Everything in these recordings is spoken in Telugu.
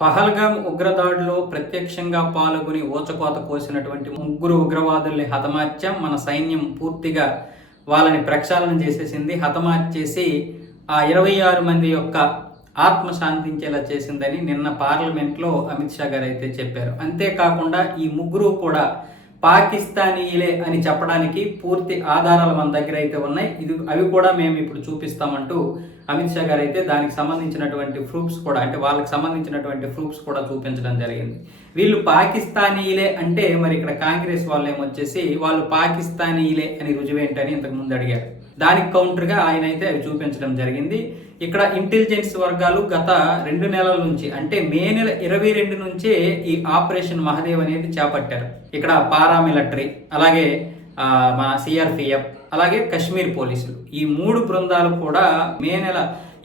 పహల్గామ్ ఉగ్రదాడిలో ప్రత్యక్షంగా పాల్గొని ఊచకోత కోసినటువంటి ముగ్గురు ఉగ్రవాదుల్ని హతమార్చాం. మన సైన్యం పూర్తిగా వాళ్ళని ప్రక్షాళన చేసేసింది. హతమార్చేసి ఆ ఇరవై ఆరు మంది యొక్క ఆత్మ శాంతించేలా చేసిందని నిన్న పార్లమెంట్లో అమిత్ షా గారు అయితే చెప్పారు. అంతేకాకుండా ఈ ముగ్గురు కూడా పాకిస్తానీలే అని చెప్పడానికి పూర్తి ఆధారాలు మన దగ్గర అయితే ఉన్నాయి. ఇది అవి కూడా మేము ఇప్పుడు చూపిస్తామంటూ అమిత్ షా గారు అయితే దానికి సంబంధించినటువంటి ప్రూఫ్స్ కూడా అంటే వాళ్ళకి సంబంధించినటువంటి ప్రూఫ్స్ కూడా చూపించడం జరిగింది. వీళ్ళు పాకిస్తానీలే అంటే మరి ఇక్కడ కాంగ్రెస్ వాళ్ళు ఏమొచ్చేసి వాళ్ళు పాకిస్తానీలే అని రుజువేంటని ఇంతకు ముందు అడిగారు. దానికి కౌంటర్గా ఆయన అయితే అవి చూపించడం జరిగింది. ఇక్కడ ఇంటెలిజెన్స్ వర్గాలు గత రెండు నెలల నుంచి అంటే మే నెల ఇరవై రెండు నుంచే ఈ ఆపరేషన్ మహదేవ్ అనేది చేపట్టారు. ఇక్కడ పారామిలిటరీ అలాగే మన సిఆర్పిఎఫ్ అలాగే కశ్మీర్ పోలీసులు. ఈ మూడు బృందాలు కూడా మే నెల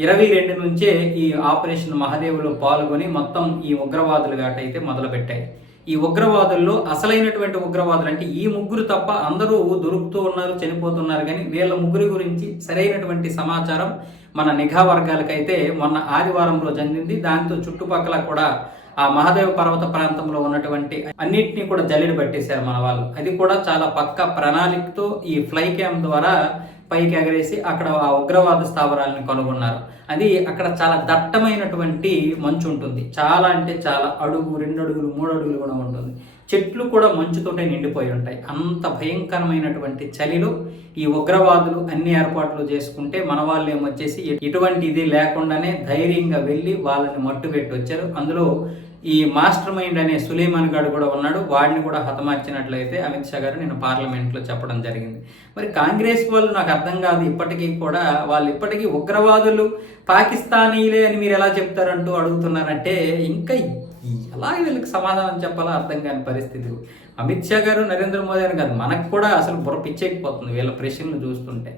ఇరవై రెండు నుంచే ఈ ఆపరేషన్ మహదేవ్లో పాల్గొని మొత్తం ఈ ఉగ్రవాదులు వేట మొదలుపెట్టాయి. ఈ ఉగ్రవాదుల్లో అసలైనటువంటి ఉగ్రవాదులు అంటే ఈ ముగ్గురు తప్ప అందరూ దొరుకుతూ ఉన్నారు చనిపోతున్నారు. కానీ వీళ్ళ ముగ్గురు గురించి సరైనటువంటి సమాచారం మన నిఘా వర్గాలకైతే మొన్న ఆదివారం రోజు అందింది దాంతో చుట్టుపక్కల కూడా ఆ మహాదేవ పర్వత ప్రాంతంలో ఉన్నటువంటి అన్నిటినీ కూడా జల్లెడ పట్టేశారు మన వాళ్ళు. అది కూడా చాలా పక్క ప్రణాళికతో ఈ ఫ్లై క్యామ్ ద్వారా పైకి ఎగరేసి అక్కడ ఆ ఉగ్రవాద స్థావరాలను కనుగొన్నారు. అది అక్కడ చాలా దట్టమైనటువంటి మంచు ఉంటుంది. చాలా అంటే చాలా అడుగు రెండు అడుగులు మూడు అడుగులు కూడా ఉంటుంది. చెట్లు కూడా మంచుతోటే నిండిపోయి ఉంటాయి. అంత భయంకరమైనటువంటి చలిలో ఈ ఉగ్రవాదులు అన్ని ఏర్పాట్లు చేసుకుంటే మన వాళ్ళు ఏమొచ్చేసి ఎటువంటి ఇది లేకుండానే ధైర్యంగా వెళ్ళి వాళ్ళని మట్టు పెట్టి వచ్చారు అందులో ఈ మాస్టర్ మైండ్ అనే సులేమాన్ గారు కూడా ఉన్నాడు. వాడిని కూడా హతమార్చినట్లయితే అమిత్ షా గారు నేను పార్లమెంట్లో చెప్పడం జరిగింది. మరి కాంగ్రెస్ వాళ్ళు నాకు అర్థం కాదు ఇప్పటికీ కూడా వాళ్ళు ఇప్పటికీ ఉగ్రవాదులు పాకిస్తానీలే అని మీరు ఎలా చెప్తారంటూ అడుగుతున్నారంటే ఇంకా ఎలా వీళ్ళకి సమాధానం చెప్పాలో అర్థం కాని పరిస్థితి. అమిత్ షా గారు నరేంద్ర మోదీ అని కాదు మనకు కూడా అసలు బుర్ర పిచ్చెక్కిపోతుంది వీళ్ళ ప్రశ్నలు చూస్తుంటే.